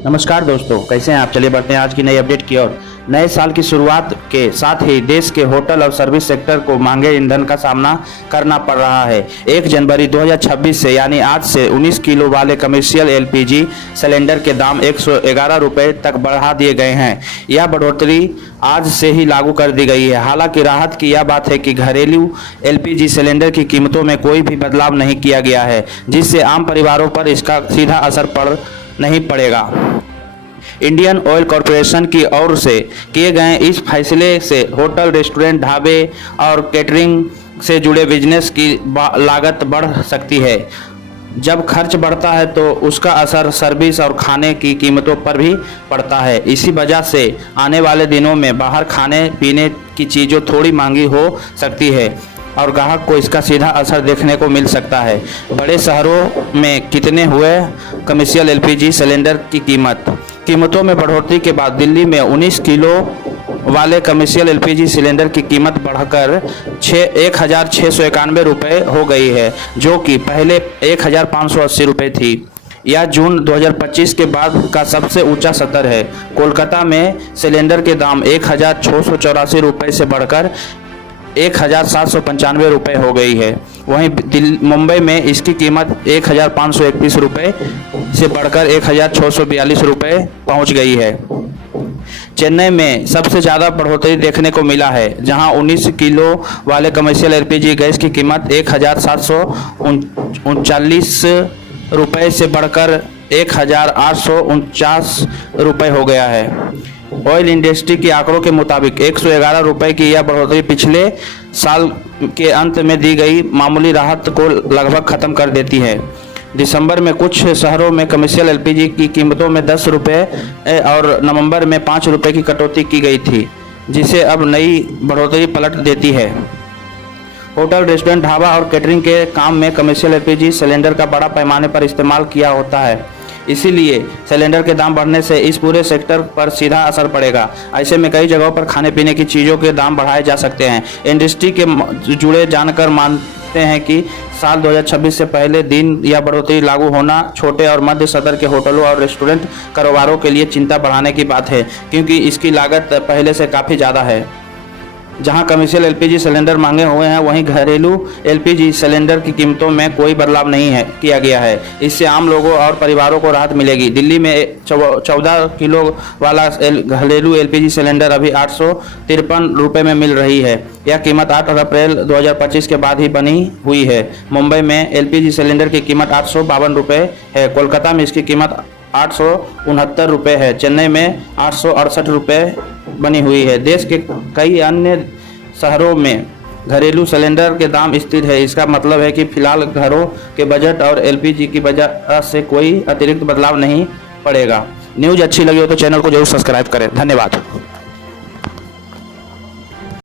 नमस्कार दोस्तों, कैसे हैं आप। चलिए बढ़ते हैं आज की नई अपडेट की ओर। नए साल की शुरुआत के साथ ही देश के होटल और सर्विस सेक्टर को महंगे ईंधन का सामना करना पड़ रहा है। 1 जनवरी 2026 से यानी आज से 19 किलो वाले कमर्शियल एलपीजी सिलेंडर के दाम 111 रुपये तक बढ़ा दिए गए हैं। यह बढ़ोतरी आज से ही लागू कर दी गई है। हालांकि राहत की यह बात है कि घरेलू एलपीजी सिलेंडर की कीमतों में कोई भी बदलाव नहीं किया गया है, जिससे आम परिवारों पर इसका सीधा असर नहीं पड़ेगा। इंडियन ऑयल कॉरपोरेशन की ओर से किए गए इस फैसले से होटल, रेस्टोरेंट, ढाबे और कैटरिंग से जुड़े बिजनेस की लागत बढ़ सकती है। जब खर्च बढ़ता है तो उसका असर सर्विस और खाने की कीमतों पर भी पड़ता है। इसी वजह से आने वाले दिनों में बाहर खाने पीने की चीज़ें थोड़ी महंगी हो सकती है और ग्राहक को इसका सीधा असर देखने को मिल सकता है। बड़े शहरों में कितने हुए कमर्शियल एलपीजी सिलेंडर की कीमतों में बढ़ोतरी के बाद दिल्ली में 19 किलो वाले कमर्शियल एलपीजी सिलेंडर की कीमत बढ़कर 1,691 रुपये हो गई है, जो कि पहले 1,580 रुपये थी। यह जून 2025 के बाद का सबसे ऊंचा स्तर है। कोलकाता में सिलेंडर के दाम 1,684 रुपये से बढ़कर 1,795 रुपये हो गई है। वहीं मुंबई में इसकी कीमत 1,531 रुपये से बढ़कर 1,642 रुपये पहुंच गई है। चेन्नई में सबसे ज़्यादा बढ़ोतरी देखने को मिला है, जहां 19 किलो वाले कमर्शियल एलपीजी गैस की कीमत 1,739 रुपये से बढ़कर 1,849 रुपये हो गया है। ऑयल इंडस्ट्री के आंकड़ों के मुताबिक 111 रुपये की यह बढ़ोतरी पिछले साल के अंत में दी गई मामूली राहत को लगभग खत्म कर देती है। दिसंबर में कुछ शहरों में कमर्शियल एलपीजी की कीमतों में 10 रुपये और नवंबर में 5 रुपये की कटौती की गई थी, जिसे अब नई बढ़ोतरी पलट देती है। होटल, रेस्टोरेंट, ढाबा और कैटरिंग के काम में कमर्शियल एलपीजी सिलेंडर का बड़ा पैमाने पर इस्तेमाल किया होता है। इसीलिए सिलेंडर के दाम बढ़ने से इस पूरे सेक्टर पर सीधा असर पड़ेगा। ऐसे में कई जगहों पर खाने पीने की चीज़ों के दाम बढ़ाए जा सकते हैं। इंडस्ट्री के जुड़े जानकर मानते हैं कि साल 2026 से पहले दिन यह बढ़ोतरी लागू होना छोटे और मध्य स्तर के होटलों और रेस्टोरेंट कारोबारों के लिए चिंता बढ़ाने की बात है, क्योंकि इसकी लागत पहले से काफ़ी ज़्यादा है। जहां कमर्शियल एलपीजी सिलेंडर महंगे हुए हैं, वहीं घरेलू एलपीजी सिलेंडर की कीमतों में कोई बदलाव नहीं किया गया है। इससे आम लोगों और परिवारों को राहत मिलेगी। दिल्ली में 14 किलो वाला घरेलू एलपीजी सिलेंडर अभी 853 रुपये में मिल रही है। यह कीमत 8 अप्रैल 2025 के बाद ही बनी हुई है। मुंबई में एलपीजी सिलेंडर की कीमत 852 रुपये है। कोलकाता में इसकी कीमत 869 रुपये है। चेन्नई में 868 रुपये बनी हुई है। देश के कई अन्य शहरों में घरेलू सिलेंडर के दाम स्थिर है। इसका मतलब है कि फिलहाल घरों के बजट और एलपीजी की वजह से कोई अतिरिक्त बदलाव नहीं पड़ेगा। न्यूज़ अच्छी लगी हो तो चैनल को जरूर सब्सक्राइब करें। धन्यवाद।